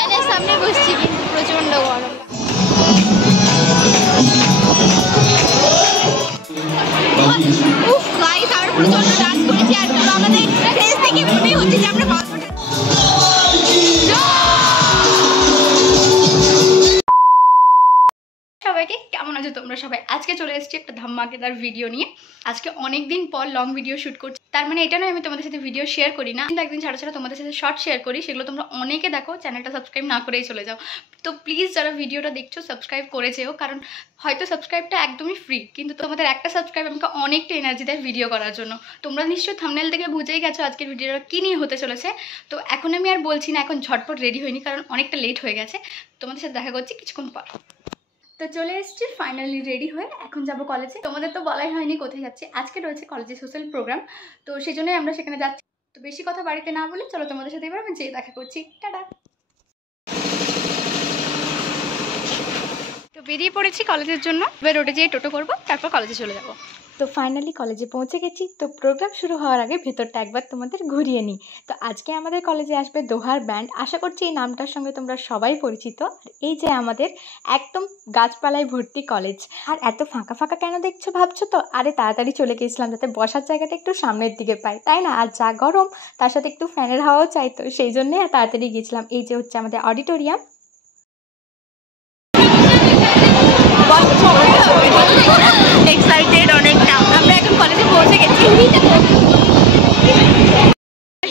ফ্যানের সামনে বসছি কিন্তু প্রচন্ড গরম। উফ গাইস, আমরা প্রচন্ড ডান্স করেছি আর আমাদের ফেস থেকে মনে হচ্ছে যে আমরা সবাইকে কেমন আছো তোমরা সবাই? আজকে চলে এসেছি একটা ধামাকেদার ভিডিও নিয়ে। আজকে অনেক দিন পর লং ভিডিও শ্যুট করছি। তার মানে এটা নয় আমি তোমাদের সাথে ভিডিও শেয়ার করি না, কিন্তু একদিন ছাড়া ছাড়া তোমাদের সাথে শর্ট শেয়ার করি, সেগুলো তোমরা অনেকে দেখো, চ্যানেলটা সাবস্ক্রাইব না করেই চলে যাও। তো প্লিজ যারা ভিডিওটা দেখছো সাবস্ক্রাইব করে যেও, কারণ হয়তো সাবস্ক্রাইবটা একদমই ফ্রি, কিন্তু তোমাদের একটা সাবস্ক্রাইব আমাকে অনেকটা এনার্জি দেয় ভিডিও করার জন্য। তোমরা নিশ্চয়ই থাম্বনেল থেকে বুঝেই গেছো আজকের ভিডিওটা কী নিয়ে হতে চলেছে। তো এখন আমি আর বলছি না, এখন ঝটপট রেডি হয়নি, কারণ অনেকটা লেট হয়ে গেছে। তোমাদের সাথে দেখা করছি কিছুক্ষণ পর। তো চলে এসেছি ফাইনালি রেডি হয়ে, এখন যাব কলেজে। তোমাদের তো বলাই হয়নি কোথায় যাচ্ছি। আজকে রয়েছে কলেজে সোশ্যাল প্রোগ্রাম, তো সেই জন্যই আমরা সেখানে যাচ্ছি। তো বেশি কথা বাড়িতে না বলে চলো তোমাদের সাথে এবার আমি যেয়ে দেখা করছি। টাটা। তো বেরিয়ে পড়েছি কলেজের জন্য। এবার রোডে যেয়ে টোটো করবো, তারপর কলেজে চলে যাবো। তো ফাইনালি কলেজে পৌঁছে গেছি। তো প্রোগ্রাম শুরু হওয়ার আগে ভেতরটা একবার তোমাদের ঘুরিয়ে নিই। তো আজকে আমাদের কলেজে আসবে দোহার ব্যান্ড। আশা করছি এই নামটার সঙ্গে তোমরা সবাই পরিচিত। এই যে আমাদের একদম গাছপালায় ভর্তি কলেজ, আর এত ফাঁকা ফাঁকা কেন দেখছো ভাবছো তো? আরে তাড়াতাড়ি চলে গেছিলাম যাতে বসার জায়গাটা একটু সামনের দিকে পাই, তাই না? আর যা গরম, তার সাথে একটু ফ্যানের হাওয়াও চাই, তো সেই জন্যই তাড়াতাড়ি গেছিলাম। এই যে হচ্ছে আমাদের অডিটোরিয়াম। এক্সাইটেড অনেকটা। আমরা এখন কলেজে পৌঁছে গেছি।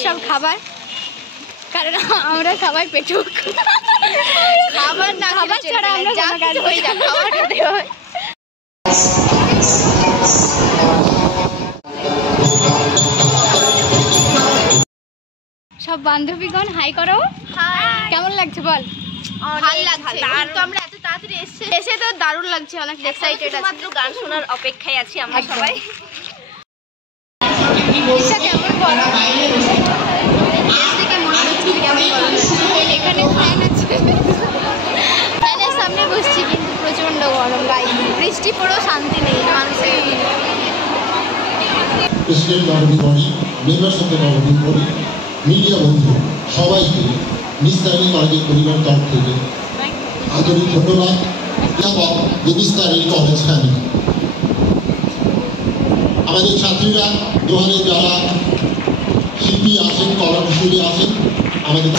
সব খাবার, কারণ আমরা সবাই পেটুক। খাবার না, খাবার ছাড়া আমরা কোনো কাজ হয়ে যায়, খাবার খেতে হয়। সব বান্ধবীগণ হাই করো। কেমন লাগছে বল? ভালো লাগছে। তো আমরা এত তাড়াতাড়ি এসে তো দারুণ লাগছে, অনেক এক্সাইটেড আছি। মাত্র গান শোনার অপেক্ষায় আছি আমরা সবাই। কেমন বলো? থেকে মনে হচ্ছে কেমন গরম লাগছে। এখানে ফ্যান আছে, ফ্যানের সামনে বসছি কিন্তু প্রচন্ড গরম গাইস। বৃষ্টি পড়েও শান্তি নেই মানুষের। প্রেসিডেন্ট নবীনবরী, মেম্বার সাথে নবীনবরী, মিডিয়া বন্ধু সবাইকে নিস্তারিণী কলেজের পরিবার তরফ থেকে আন্তরিক ধন্যবাদ এবং নিস্তারিণী কলেজ ফ্যামিলি। আমাদের ছাত্রীরা দোহারের যারা শিল্পী আছেন, কলাকুশলী আছেন, আমাদের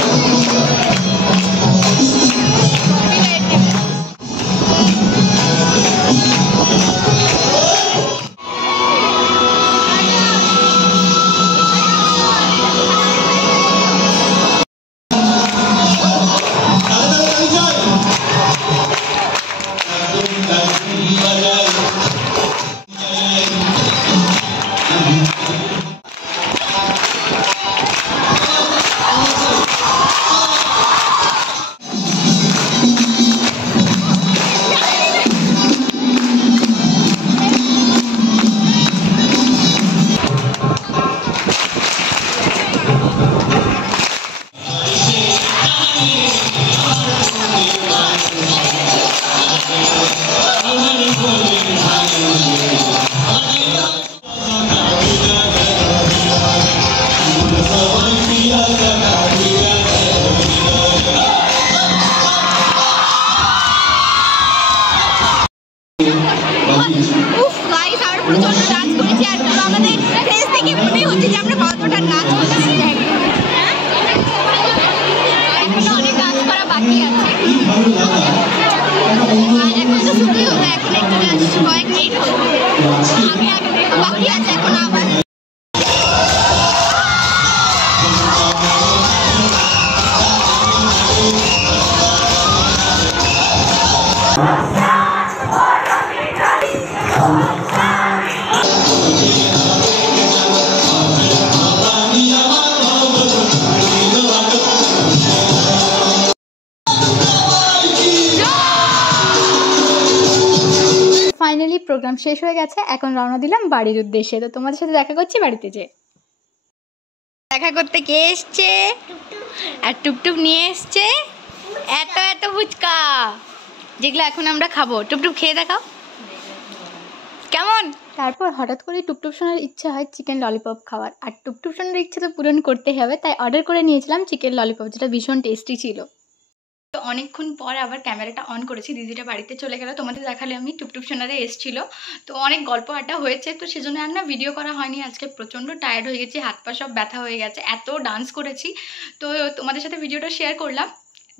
উফ গাইস, আমরা প্রচন্ড ডান্স করেছি আর আমাদের ফেস থেকে মনে হচ্ছে যে আমরা কতটা নাচ করছি। এখনো অনেক কাজ করা বাকি আছে, আর এখন তো শুরুই হলো। এখন একটু জাস্ট কয়েক মিনিট আগে বাকি আছে এখন আবার। ফাইনালি প্রোগ্রাম শেষ হয়ে গেছে, এখন রওনা দিলাম বাড়ির উদ্দেশ্যে। তো তোমাদের সাথে দেখা করছি বাড়িতে। যে দেখা করতে কে এসছে? আর টুপটুপ নিয়ে এসছে এত এত ফুচকা, যেগুলো এখন আমরা খাবো। টুপটুপ খেয়ে দেখাও কেমন। তারপর হঠাৎ করে টুপটুপ সোনার ইচ্ছা হয় চিকেন ললিপপ খাওয়ার, আর টুপটুপ সোনার ইচ্ছা তো পূরণ করতেই হবে, তাই অর্ডার করে নিয়েছিলাম চিকেন ললিপপ, যেটা ভীষণ টেস্টি ছিল। অনেকক্ষণ পর আবার ক্যামেরাটা অন করেছি, দিদিটা বাড়িতে চলে গেল, তোমাদের দেখালে আমি টুপটুপ সোনারে এসেছিল, তো অনেক গল্প আড্ডা হয়েছে, তো সেজন্য আর না ভিডিও করা হয়নি। আজকে প্রচণ্ড টায়ার্ড হয়ে গেছি, হাত পা সব ব্যথা হয়ে গেছে, এত ডান্স করেছি। তো তোমাদের সাথে ভিডিওটা শেয়ার করলাম,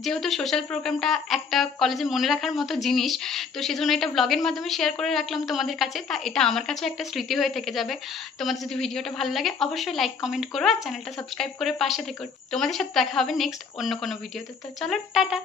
যেহেতু সোশ্যাল প্রোগ্রামটা একটা কলেজে মনে রাখার মতো জিনিস, তো সেজন্য এটা ব্লগের মাধ্যমে শেয়ার করে রাখলাম তোমাদের কাছে। তা এটা আমার কাছে একটা স্মৃতি হয়ে থেকে যাবে। তোমাদের যদি ভিডিওটা ভালো লাগে অবশ্যই লাইক কমেন্ট করো আর চ্যানেলটা সাবস্ক্রাইব করে পাশে থেকো। তোমাদের সাথে দেখা হবে নেক্সট অন্য কোনো ভিডিওতে। তো চলো টাটা।